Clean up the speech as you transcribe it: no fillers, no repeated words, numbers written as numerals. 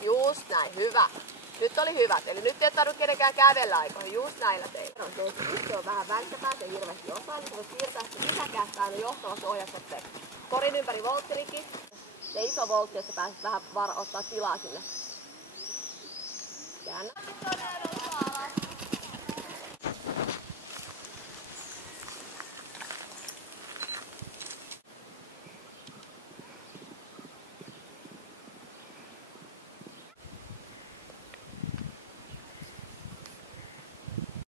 Just näin, hyvä. Nyt oli hyvät, eli nyt ei tarvitse kenenkään kävellä aikoihin, just näillä teillä. Nyt se on vähän välttäpää, se hirveästi osaa, niin voit siirtää sitä sisäkästä aina johtavassa ohjausotteen. Korin ympäri volttirikki. Se iso voltti, että pääset vähän ottaa tilaa sille. Käännä.